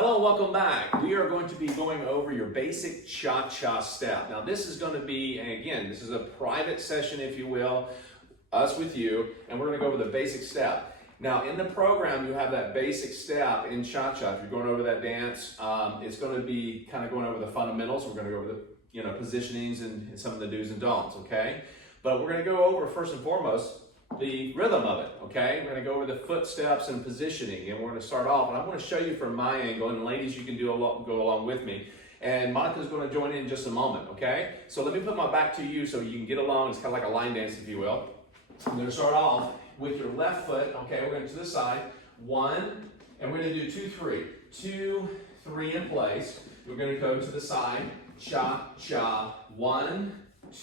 Hello, welcome back. We are going to be going over your basic cha-cha step. Now this is going to be, and again, this is a private session, if you will, us with you, and we're going to go over the basic step. Now in the program, you have that basic step in cha-cha. If you're going over that dance, it's going to be kind of going over the fundamentals. We're going to go over the positionings and some of the do's and don'ts, okay? But we're going to go over, first and foremost, the rhythm of it, okay? We're going to go over the footsteps and positioning, and we're going to start off, and I'm going to show you from my angle, and ladies, you can go along with me, and Monica's going to join in just a moment, okay? So let me put my back to you so you can get along. It's kind of like a line dance, if you will. I'm going to start off with your left foot, okay? We're going to the side, 1, and we're going to do 2, 3. 2, 3 in place. We're going to go to the side, cha-cha, 1,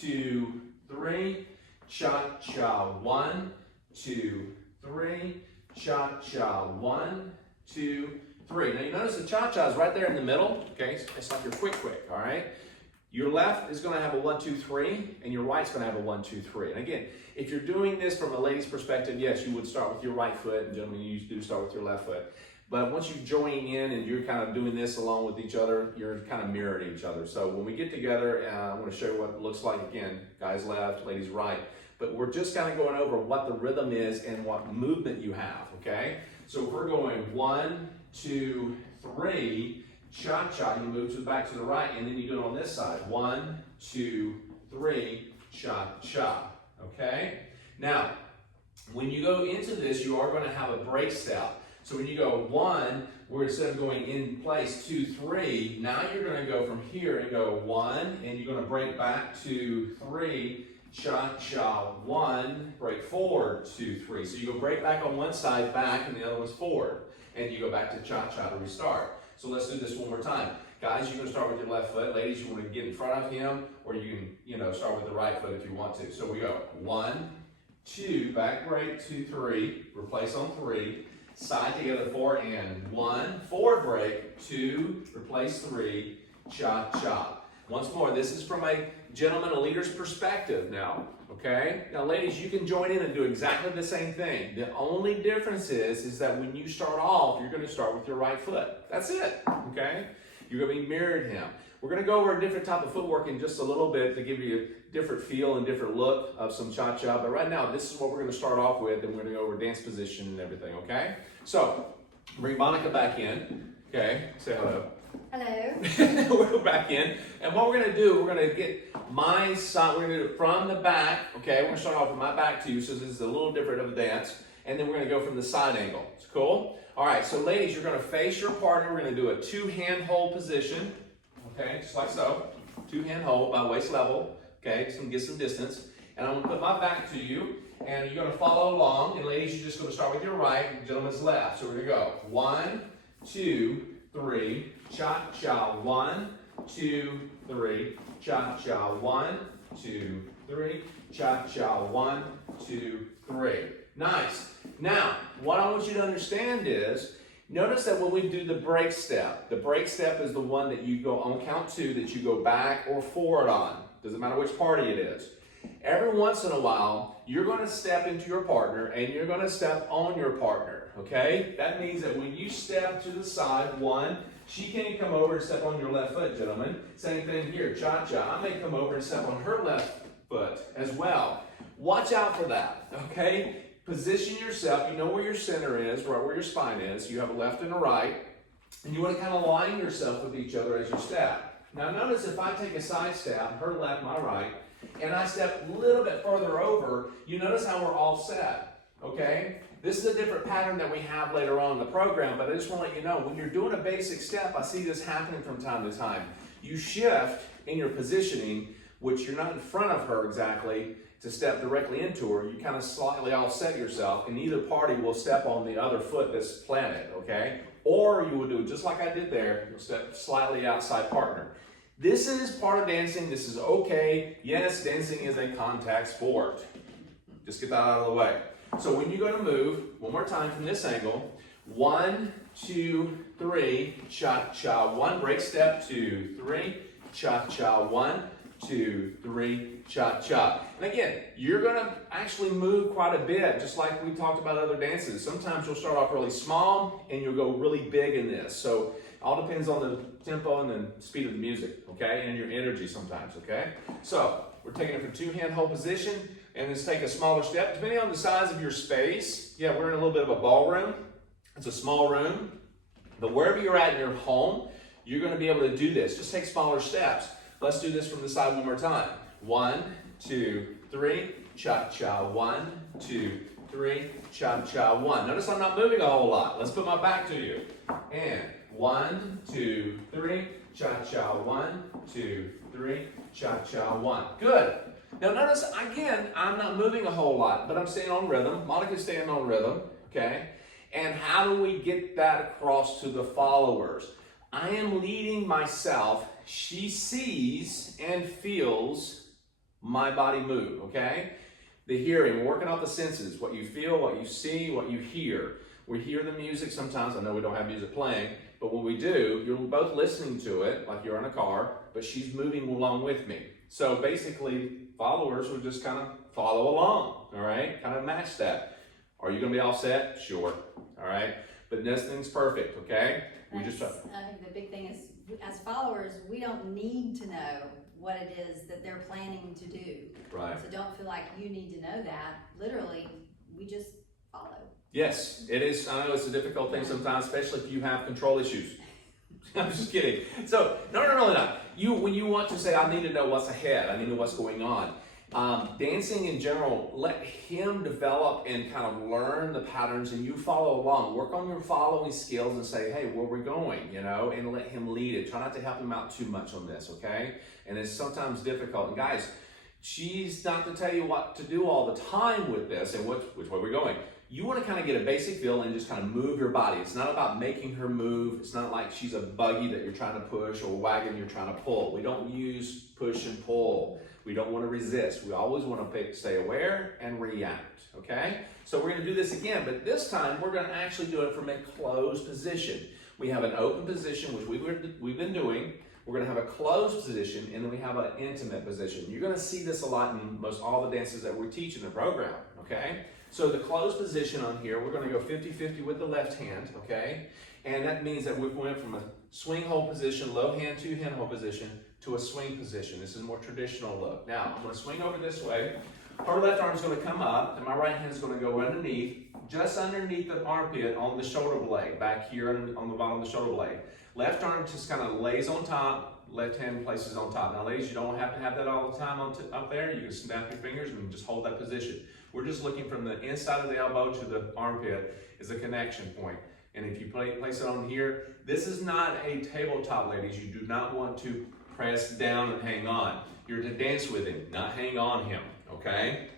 2, 3. Cha-cha, 1, 2, 3, cha-cha, 1, 2, 3. Now you notice the cha-cha is right there in the middle, okay? It's like your quick, all right? Your left is gonna have a 1, 2, 3, and your right's gonna have a 1, 2, 3. And again, if you're doing this from a lady's perspective, yes, you would start with your right foot, and gentlemen, you do start with your left foot. But once you join in and you're kind of doing this along with each other, you're kind of mirroring each other. So when we get together, I'm going to show you what it looks like. Again, guys left, ladies right. But we're just kind of going over what the rhythm is and what movement you have, okay? So if we're going 1, 2, 3, cha-cha, you move to the back to the right, and then you do it on this side. 1, 2, 3, cha-cha, okay? Now, when you go into this, you are going to have a break step. So when you go 1, where instead of going in place 2, 3, now you're going to go from here and go 1, and you're going to break back to 3, cha-cha, 1, break forward, 2, 3. So you go break back on one side, back, and the other one's forward. And you go back to cha-cha to restart. So let's do this one more time. Guys, you're going to start with your left foot. Ladies, you want to get in front of him, or you can, start with the right foot if you want to. So we go 1, 2, back break, 2, 3, replace on 3. Side together, 4 and 1, forward break, 2, replace 3, cha-cha. Once more, this is from a gentleman, a leader's perspective now, okay? Now ladies, you can join in and do exactly the same thing. The only difference is that when you start off, you're gonna start with your right foot. That's it, okay? You're gonna be mirrored him. We're gonna go over a different type of footwork in just a little bit to give you a different feel and different look of some cha-cha, but right now, this is what we're gonna start off with, and we're gonna go over dance position and everything, okay? So, bring Monica back in, okay? Say hello. Hello. We're back in, and what we're gonna do, we're gonna get my side, we're gonna do it from the back, okay? We're gonna start off with my back to you, so this is a little different of a dance, and then we're gonna go from the side angle. It's cool? All right, so ladies, you're gonna face your partner. We're gonna do a 2-hand hold position. Okay, just like so. 2-hand hold by waist level. Okay, just gonna get some distance. And I'm gonna put my back to you, and you're gonna follow along. And ladies, you're just gonna start with your right, and gentlemen's left. So we're gonna go 1, 2, 3, cha-cha. 1, 2, 3, cha-cha. 1, 2, 3, cha-cha. 1, 2, 3. Nice. Now, what I want you to understand is, notice that when we do the break step is the one that you go on count 2 that you go back or forward on. Doesn't matter which party it is. Every once in a while, you're going to step into your partner and you're going to step on your partner, okay? That means that when you step to the side, 1, she can't come over and step on your left foot, gentlemen. Same thing here, cha-cha. I may come over and step on her left foot as well. Watch out for that, okay? Position yourself, you know where your center is, right where your spine is. You have a left and a right, and you want to kind of line yourself with each other as you step. Now notice if I take a side step, her left, my right, and I step a little bit further over, you notice how we're all set, okay? This is a different pattern that we have later on in the program, but I just want to let you know, when you're doing a basic step, I see this happening from time to time. You shift in your positioning, which you're not in front of her exactly, to step directly into her. You kind of slightly offset yourself, and either party will step on the other foot that's planted, okay? Or you will do it just like I did there, you'll step slightly outside partner. This is part of dancing. This is okay. Yes, dancing is a contact sport. Just get that out of the way. So when you're going to move, one more time from this angle, 1, 2, 3, cha-cha, 1, break step, 2, 3, cha-cha, 1, 2, 3, cha-cha. And again, you're gonna actually move quite a bit, just like we talked about other dances. Sometimes you'll start off really small and you'll go really big in this. So all depends on the tempo and the speed of the music, okay? And your energy sometimes, okay? So we're taking it from 2-hand hold position, and let's take a smaller step. Depending on the size of your space, yeah, we're in a little bit of a ballroom. It's a small room, but wherever you're at in your home, you're gonna be able to do this. Just take smaller steps. Let's do this from the side one more time. 1, 2, 3, cha-cha. 1, 2, 3, cha-cha. 1. Notice I'm not moving a whole lot. Let's put my back to you. And 1, 2, 3, cha-cha. 1, 2, 3, cha-cha. 1. Good. Now notice, again, I'm not moving a whole lot, but I'm staying on rhythm. Monica's staying on rhythm, okay? And how do we get that across to the followers? I am leading myself. She sees and feels my body move, okay? The hearing, we're working out the senses, what you feel, what you see, what you hear. We hear the music sometimes. I know we don't have music playing, but when we do, you're both listening to it like you're in a car, but she's moving along with me. So basically, followers will just kind of follow along, all right? Kind of match that. Are you gonna be all set? Sure, all right? But nothing's perfect, okay? I think the big thing is, as followers, we don't need to know what it is that they're planning to do. Right. So don't feel like you need to know that. Literally, we just follow. Yes, it is. I know it's a difficult thing sometimes, especially if you have control issues. I'm just kidding. So, no, not. When you want to say, I need to know what's ahead, I need to know what's going on. Dancing in general, let him develop and kind of learn the patterns and you follow along. Work on your following skills and say, hey, where we're going, you know, and let him lead it. Try not to help him out too much on this, okay? And it's sometimes difficult. And guys, she's not to tell you what to do all the time with this and which way we're going. You want to kind of get a basic feel and just kind of move your body. It's not about making her move. It's not like she's a buggy that you're trying to push or a wagon you're trying to pull. We don't use push and pull. We don't want to resist. We always want to stay aware and react, okay? So we're going to do this again, but this time we're going to actually do it from a closed position. We have an open position, which we've been doing. We're going to have a closed position, and then we have an intimate position. You're going to see this a lot in most all the dances that we teach in the program, okay? So the closed position on here, we're going to go 50-50 with the left hand, okay? And that means that we went from a swing hold position, low hand, 2-hand hold position, to a swing position. This is a more traditional look. Now, I'm going to swing over this way. Our left arm is going to come up, and my right hand is going to go underneath, just underneath the armpit on the shoulder blade, back here on the bottom of the shoulder blade. Left arm just kind of lays on top, left hand places on top. Now, ladies, you don't have to have that all the time up there. You can snap your fingers and just hold that position. We're just looking from the inside of the elbow to the armpit is a connection point. And if you place it on here, this is not a tabletop, ladies. You do not want to press down and hang on. You're to dance with him, not hang on him, okay?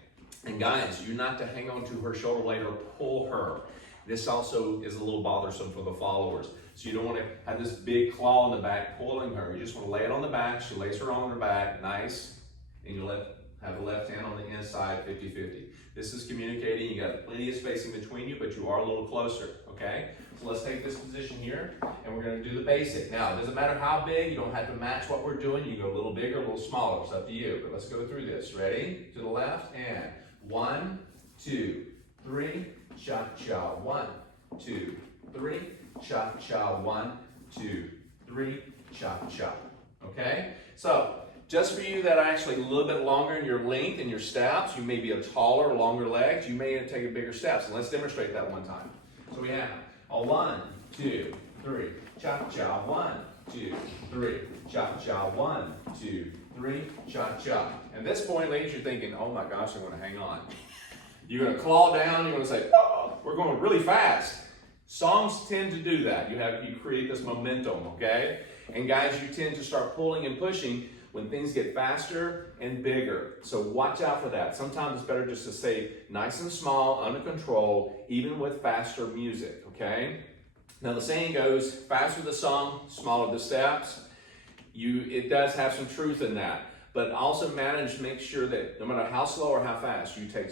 And guys, you're not to hang on to her shoulder blade or pull her. This also is a little bothersome for the followers. So you don't want to have this big claw in the back pulling her. You just want to lay it on the back. She lays her arm on her back, nice. And you have the left hand on the inside, 50-50. This is communicating. You got plenty of space in between you, but you are a little closer, okay? So let's take this position here, and we're going to do the basic. Now, it doesn't matter how big. You don't have to match what we're doing. You go a little bigger, a little smaller. It's up to you. But let's go through this. Ready? To the left, and 1, 2, 3, cha-cha. 1, 2, 3, cha-cha. 1, 2, 3, cha-cha. Okay? So, just for you that are actually a little bit longer in your length and your steps, you may be a taller, longer legs, you may take a bigger steps. And let's demonstrate that one time. So we have a 1, 2, 3, cha-cha. 1, 2, 3, cha-cha. 1, 2, 3, cha-cha. At this point, ladies, you're thinking, oh my gosh, I'm going to hang on. You're going to claw down, you're going to say, oh, we're going really fast. Songs tend to do that. You create this momentum, okay? And guys, you tend to start pulling and pushing when things get faster and bigger. So watch out for that. Sometimes it's better just to stay nice and small, under control, even with faster music, okay? Now the saying goes, faster the song, smaller the steps. It does have some truth in that. But also make sure that no matter how slow or how fast, you take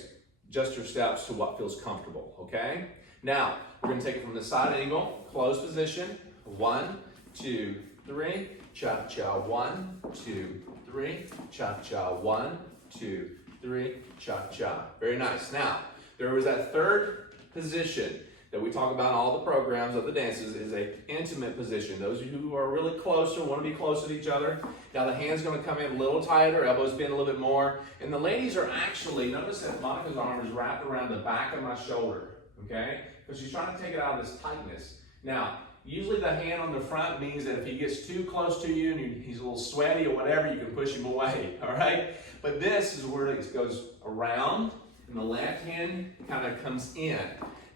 just your steps to what feels comfortable, okay? Now, we're gonna take it from the side angle, closed position, 1, 2, 3, cha-cha. 1, 2, 3, cha-cha. 1, 2, 3, cha-cha. Very nice. Now, there was that third position that we talk about in all the programs of the dances is a intimate position. Those of you who are really close or want to be close to each other. Now the hand's going to come in a little tighter, elbows bend a little bit more. And the ladies are actually, notice that Monica's arm is wrapped around the back of my shoulder, okay? Because she's trying to take it out of this tightness. Now, usually the hand on the front means that if he gets too close to you and he's a little sweaty or whatever, you can push him away, all right? But this is where it goes around and the left hand kind of comes in.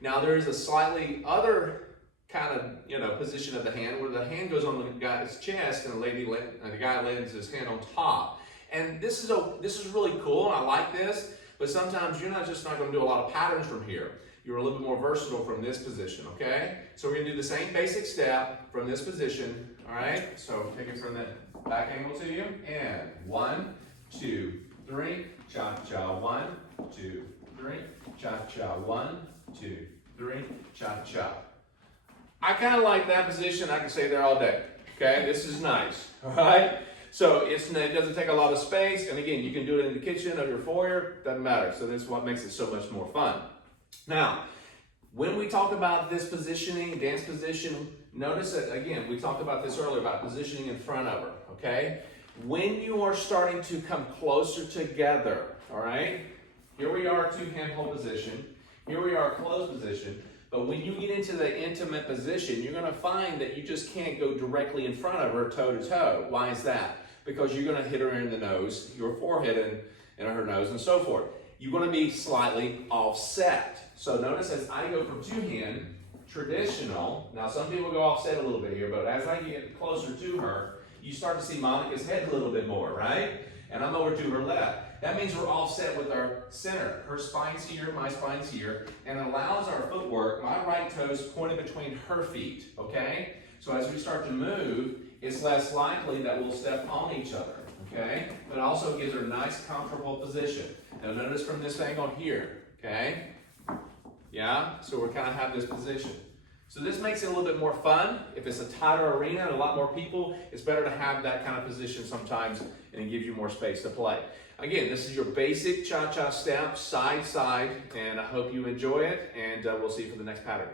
Now there is a slightly other kind of, position of the hand where the hand goes on the guy's chest and the guy lands his hand on top. And this is really cool, and I like this, but sometimes you're not going to do a lot of patterns from here. You're a little bit more versatile from this position, okay? So we're going to do the same basic step from this position, all right? So take it from the back angle to you, and 1, 2, 3, cha-cha. 1, 2, 3, cha-cha. 1, 2, 3, cha-cha. I kind of like that position. I can stay there all day. Okay, this is nice. All right. So it doesn't take a lot of space, and again, you can do it in the kitchen or your foyer. Doesn't matter. So this is what makes it so much more fun. Now, when we talk about this positioning, dance position, notice that again we talked about this earlier about positioning in front of her. Okay, when you are starting to come closer together. All right. Here we are, two-hand hold position. Here we are, closed position. But when you get into the intimate position, you're going to find that you just can't go directly in front of her, toe to toe. Why is that? Because you're going to hit her in the nose, your forehead and her nose, and so forth. You're going to be slightly offset. So notice as I go from two-hand, traditional. Now some people go offset a little bit here, but as I get closer to her, you start to see Monica's head a little bit more, right? And I'm over to her left. That means we're offset with our center. Her spine's here, my spine's here, and it allows our footwork, my right toes pointed between her feet, okay? So as we start to move, it's less likely that we'll step on each other, okay? But it also gives her a nice, comfortable position. Now notice from this angle here, okay? Yeah, so we kind of have this position. So this makes it a little bit more fun. If it's a tighter arena and a lot more people, it's better to have that kind of position sometimes, and it gives you more space to play. Again, this is your basic cha-cha step, side, and I hope you enjoy it, and we'll see you for the next pattern.